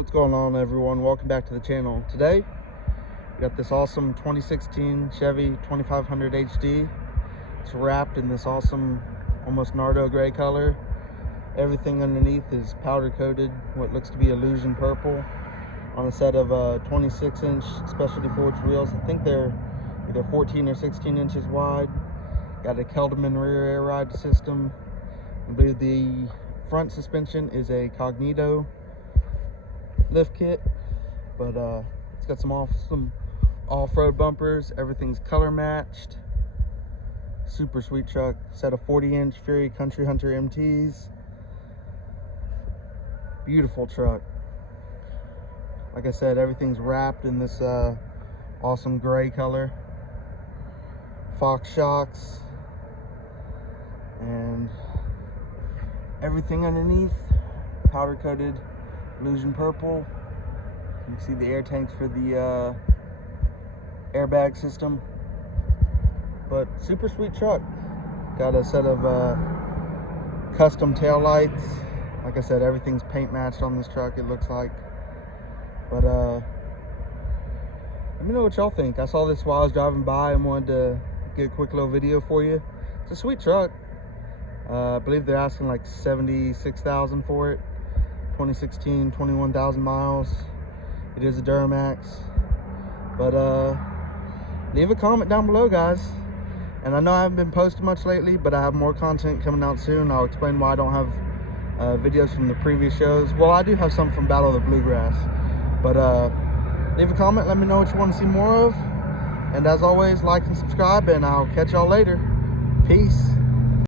What's going on, everyone? Welcome back to the channel. Today we got this awesome 2016 Chevy 2500 HD. It's wrapped in this awesome almost Nardo gray color. Everything underneath is powder coated what looks to be illusion purple on a set of 26-inch specialty forged wheels. I think they're either 14 or 16 inches wide. Got a KELDERMAN rear air ride system. I believe the front suspension is a Cognito lift kit, but it's got some awesome off-road bumpers. Everything's color matched. Super sweet truck. Set of 40-inch Fury Country Hunter MTs. Beautiful truck. Like I said, everything's wrapped in this awesome gray color. Fox shocks and everything underneath powder coated illusion purple. You can see the air tanks for the airbag system. But super sweet truck. Got a set of custom tail lights. Like I said, everything's paint matched on this truck, it looks like. But let me know what y'all think. I saw this while I was driving by and wanted to get a quick little video for you. It's a sweet truck. I believe they're asking like $76,000 for it. 2016, 21,000 miles. It is a Duramax. But leave a comment down below, guys. And I know I haven't been posting much lately, but I have more content coming out soon. I'll explain why I don't have videos from the previous shows. Well, I do have some from Battle of the Bluegrass. But leave a comment, let me know what you want to see more of. And as always, like and subscribe, and I'll catch y'all later. Peace.